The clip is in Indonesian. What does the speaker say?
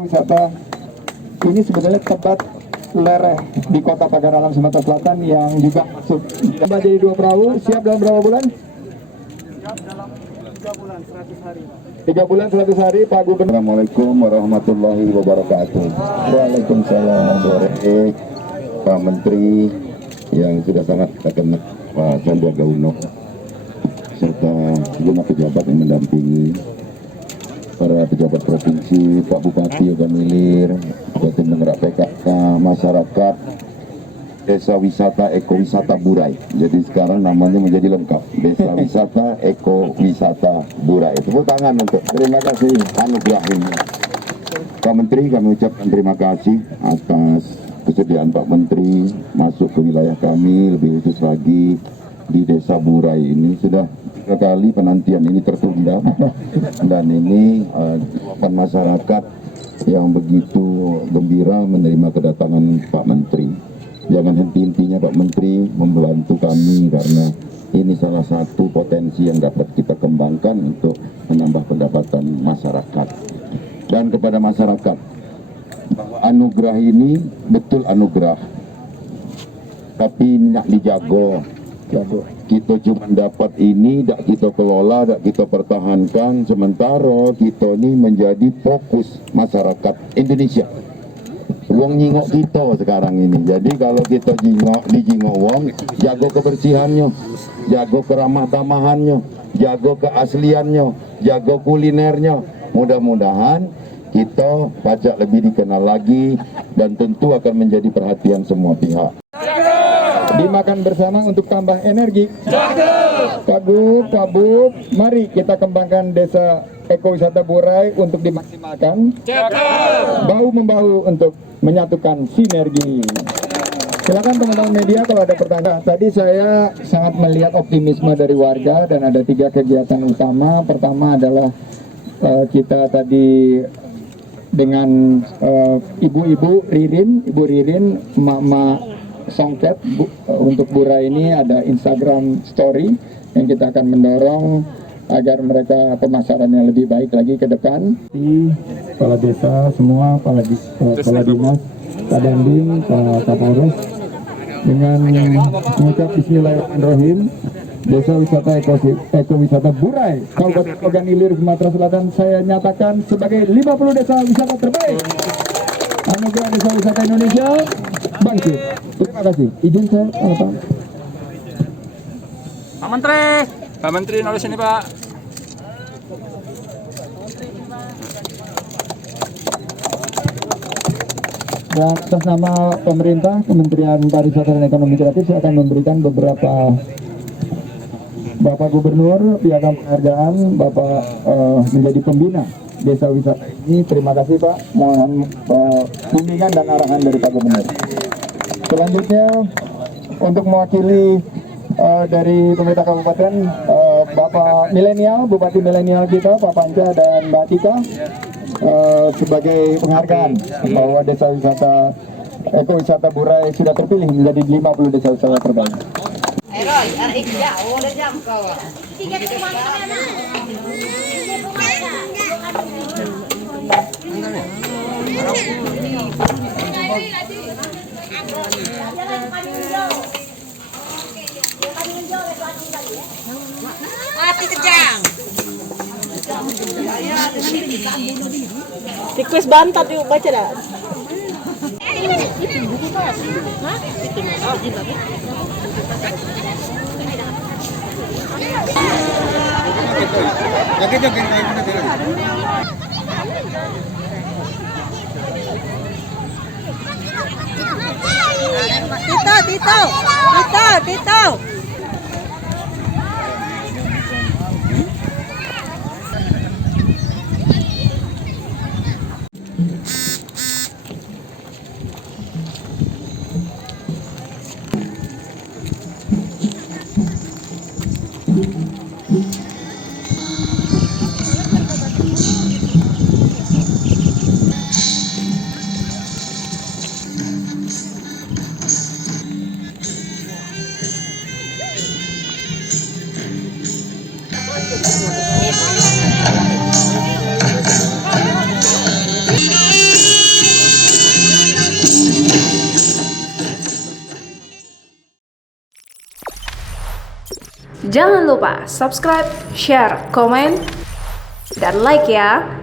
Wisata ini sebenarnya tempat lereh di Kota Pagar Alam Sumatera Selatan yang juga masuk. Jadi 2 perahu, siap dalam berapa bulan? Siap dalam 3 bulan 100 hari. 3 bulan 100 hari, Pak Gubernur. Assalamualaikum warahmatullahi wabarakatuh. Waalaikumsalam. Sore Pak Menteri yang sudah sangat kita kenal, Pak Sandiaga Uno, serta sejumlah pejabat yang mendampingi, para pejabat provinsi, Pak Bupati Ogan Ilir, Tim Penggerak PKK, masyarakat, Desa Wisata Ekowisata Burai. Jadi sekarang namanya menjadi lengkap, Desa Wisata Ekowisata Burai. Tepuk tangan untuk terima kasih anugerahnya. Pak Menteri, kami ucapkan terima kasih atas kesediaan Pak Menteri masuk ke wilayah kami, lebih khusus lagi di Desa Burai ini. Sudah 3 kali penantian ini tertunda dan ini bukan masyarakat yang begitu gembira menerima kedatangan Pak Menteri. Jangan henti-hentinya Pak Menteri membantu kami, karena ini salah satu potensi yang dapat kita kembangkan untuk menambah pendapatan masyarakat. Dan kepada masyarakat, bahwa anugerah ini betul anugerah, tapi nak dijago. Kita cuma dapat ini, tak kita kelola, tak kita pertahankan, sementara kita ini menjadi fokus masyarakat Indonesia. Wong nyingok kita sekarang ini. Jadi kalau kita dijingok wong, jago kebersihannya, jago keramah tamahannya, jago keasliannya, jago kulinernya. Mudah-mudahan kita pajak lebih dikenal lagi dan tentu akan menjadi perhatian semua pihak. Dimakan bersama untuk tambah energi. Pak Bub, mari kita kembangkan Desa Ekowisata Burai untuk dimaksimalkan. Bahu-membahu untuk menyatukan sinergi. Silakan teman-teman media kalau ada pertanyaan. Tadi saya sangat melihat optimisme dari warga dan ada 3 kegiatan utama. Pertama adalah kita tadi dengan ibu Ririn, emak-emak Songket untuk Burai ini ada Instagram story yang kita akan mendorong agar mereka pemasarannya lebih baik lagi ke depan. Kepala desa semua, kepala dinas, Pak Dandim, Pak Kapolres, dengan mengucap Bismillahirrahmanirrahim, Desa Wisata Ekowisata Burai, Kabupaten Ogan Ilir, Sumatera Selatan, saya nyatakan sebagai 50 desa wisata terbaik. Anugerah Desa Wisata Indonesia bangkit. Terima kasih. Izin saya, Pak. Pak Menteri nulis ini Pak. Dan atas nama pemerintah, Kementerian Pariwisata dan Ekonomi Kreatif, saya akan memberikan beberapa Bapak Gubernur, piagam penghargaan, Bapak menjadi pembina Desa Wisata ini. Terima kasih Pak, mohon bimbingan dan arahan dari Pak Gubernur. Selanjutnya untuk mewakili dari pemerintah kabupaten, Bapak milenial, Bupati milenial kita, Pak Panca dan Mbak Tika, sebagai penghargaan bahwa Desa Wisata Ekowisata Burai sudah terpilih menjadi 50 desa wisata terbaik. Api kejang. Tikus bantat yuk baca dah. Tito. Jangan lupa subscribe, share, komen, dan like ya.